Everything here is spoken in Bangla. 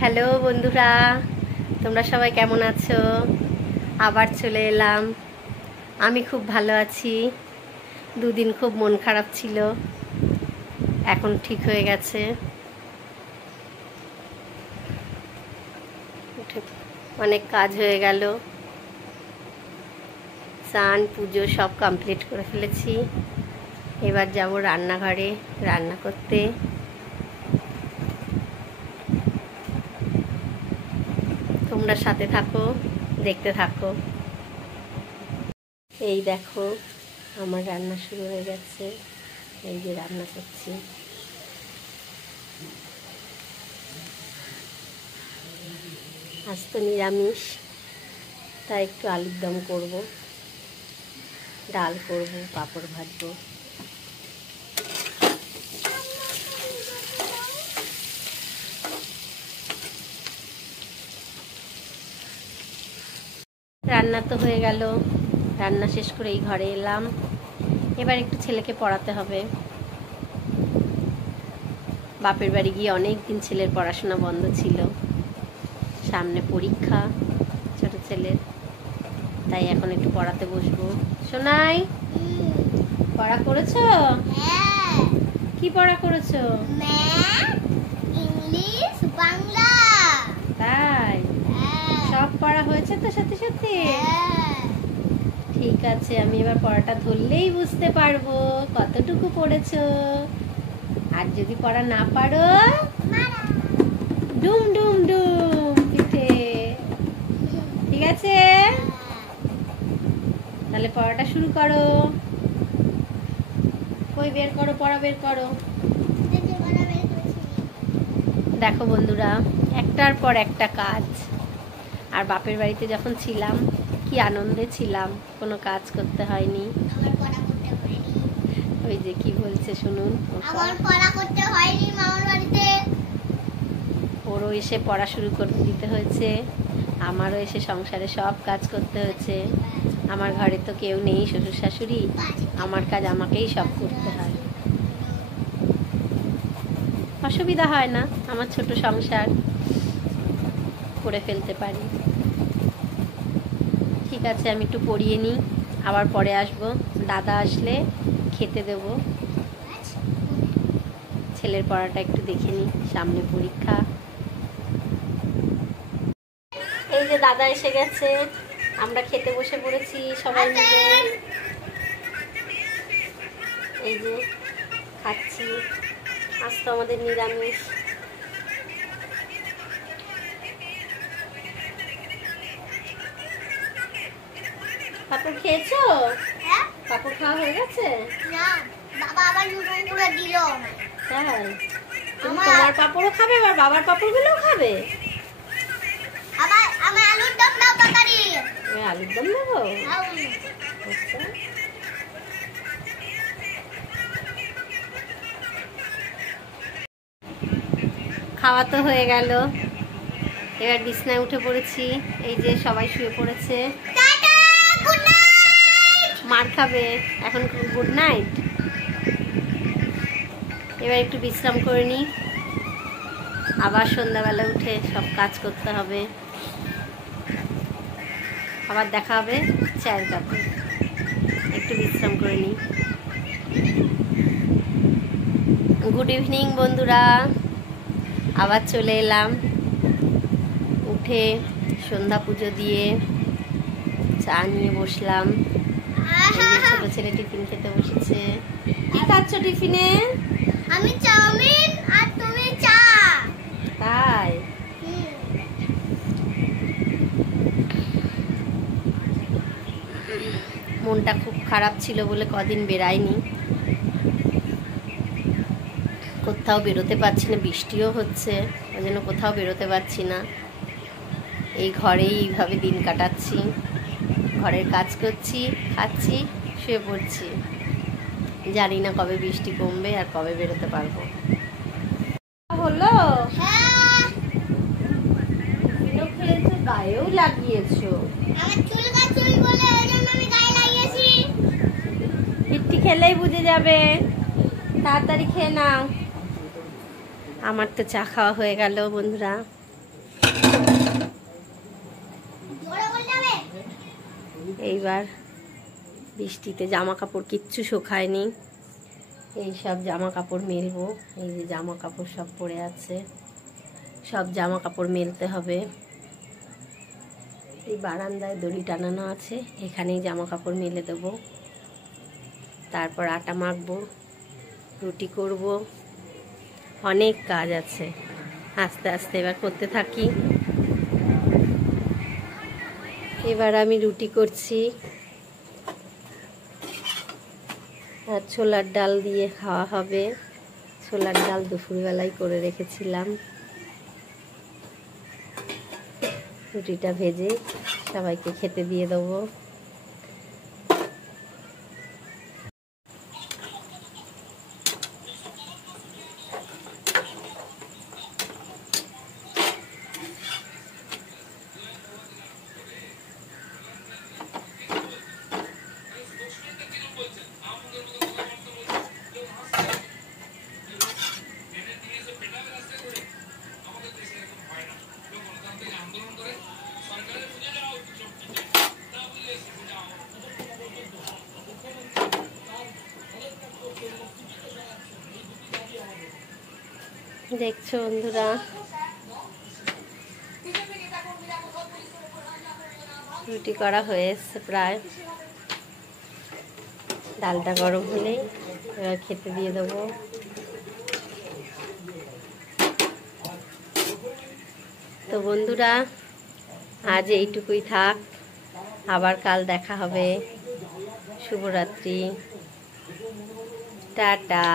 হ্যালো বন্ধুরা, তোমরা সবাই কেমন আছো? আবার চলে এলাম। আমি খুব ভালো আছি। দুদিন খুব মন খারাপ ছিল, এখন ঠিক হয়ে গেছে। অনেক কাজ হয়ে গেল, স্নান পুজো সব কমপ্লিট করে ফেলেছি। এবার যাব রান্নাঘরে রান্না করতে। তোমরা সাথে থাকো, দেখতে থাকো। এই দেখো আমার রান্না শুরু হয়ে গেছে। এই যে রান্না করছি। আজ তো নিরামিষ, তাই একটু আলুর দম করব, ডাল করব, পাঁপড় ভাজবো। রান্না তো হয়ে গেল, রান্না শেষ করে এই ঘরে এলাম। এবার একটু ছেলেকে পড়াতে হবে। বাপের বাড়ি গিয়ে অনেক দিন ছেলের পড়াশোনা বন্ধ ছিল, সামনে পরীক্ষা ছোট ছেলের, তাই এখন একটু পড়াতে বসবো। সোনাই, পড়া করেছো? কি পড়া করেছো? ইংলিশ, বাংলা। তাই? সব পড়া হয়েছে তো সত্যি সত্যি? ঠিক আছে, আমি এবার পড়াটা ধরলেই বুঝতে পারবো কতটুকু পড়েছো। আর যদি পড়া না পারো, ডুম ডুম ডুম পিঠে। ঠিক আছে, তাহলে পড়াটা শুরু করো। কই বের করো, পড়া বের করো। দেখো বন্ধুরা, একটার পর একটা কাজ। আর বাপের বাড়িতে যখন ছিলাম কি আনন্দে ছিলাম, কোনো কাজ করতে হয়নি। ওই যে কি বলছে শুনুন। আমার পড়া করতে হয়নি মামার বাড়িতে। ওরও এসে পড়া শুরু করতে দিতে হয়েছে, আমারও এসে সংসারে সব কাজ করতে হয়েছে। আমার ঘরে তো কেউ নেই, শ্বশুর শাশুড়ি, আমার কাজ আমাকেই সব করতে হয়। অসুবিধা হয় না, আমার ছোট সংসার, করে ফেলতে পারি। ঠিক আছে, আমি একটু পড়িয়ে নিই, আবার পরে আসবো। দাদা আসলে খেতে দেব। ছেলের পড়াটা একটু দেখে নিই, সামনে পরীক্ষা। এই যে দাদা এসে গেছে, আমরা খেতে বসে পড়েছি সবাই মিলে। এই যে খাচ্ছি, আজ তো আমাদের নিরামিষ। পাপড় খেয়েছো? হ্যাঁ? পাপড় খাওয়া হয়ে গেছে? না, বাবা আবার নতুন করে দিল। তাই? তুমি তোমার পাপড়ও খাবে, আবার বাবার পাপড়গুলোও খাবে? আবার আমার আলুর দম দাও তাড়াতাড়ি। আমি আলুর দম নেবো? আচ্ছা, খাওয়া তো হয়ে গেল, এবার বিছনায় উঠে পড়েছি। এই যে সবাই শুয়ে পড়েছে, টাটা, গুড নাইট। মার খাবে এখন। Good night. এবার একটু বিশ্রাম করে নিই, আবার সন্ধ্যাবেলা উঠে সব কাজ করতে হবে। আবার দেখা হবে চায়ের কাপে। একটু বিশ্রাম করে নিই। গুড ইভিনিং বন্ধুরা, আবার চলে এলাম। উঠে সন্ধ্যা পুজো দিয়ে চা নিয়ে বসলাম। ছোট ছেলে টিফিন খেতে বসেছে। কি খাচ্ছ টিফিনে? আমি চাউমিন আর তুমি চা। তাই? মনটা খুব খারাপ ছিল বলে কদিন বেরাইনি, কোথাও বেরোতে পারছি না, বৃষ্টিও হচ্ছে, ওই জন্য কোথাও বেরোতে পারছি না। এই ঘরেই এইভাবে দিন কাটাচ্ছি, ঘরের কাজ করছি, খাচ্ছি, শুয়ে পড়ছি। জানি না কবে বৃষ্টি কমবে আর কবে বেরোতে পারবো। হলো? গায়েও লাগিয়েছো? আমার চুল কাচুল বলে ওই জন্য আমি গায়ে লাগিয়েছি। পিঠি খেলেই বুঝে যাবে, তাড়াতাড়ি খেয়ে নাও। আমার তো চা খাওয়া হয়ে গেল বন্ধুরা। এইবার বৃষ্টিতে জামা কাপড় কিচ্ছু শুকায়নি, এই সব জামা কাপড় মেলবো। এই যে জামা কাপড় সব পড়ে আছে, সব জামা কাপড় মেলতে হবে। এই বারান্দায় দড়ি টানানো আছে, এখানেই জামা কাপড় মেলে দেবো। তারপর আটা মাখবো, রুটি করব, অনেক কাজ আছে। আস্তে আস্তে এবার করতে থাকি। এবার আমি রুটি করছি, আর ছোলার ডাল দিয়ে খাওয়া হবে। ছোলার ডাল দুপুরবেলায় করে রেখেছিলাম। রুটিটা ভেজে সবাইকে খেতে দিয়ে দেবো। দেখছো বন্ধুরা, রুটি করা হয়ে এসছে প্রায়। ডালটা গরম হলেই এবার খেতে দিয়ে দেবো। তো বন্ধুরা, আজ এইটুকুই থাক, আবার কাল দেখা হবে। শুভরাত্রি, টাটা।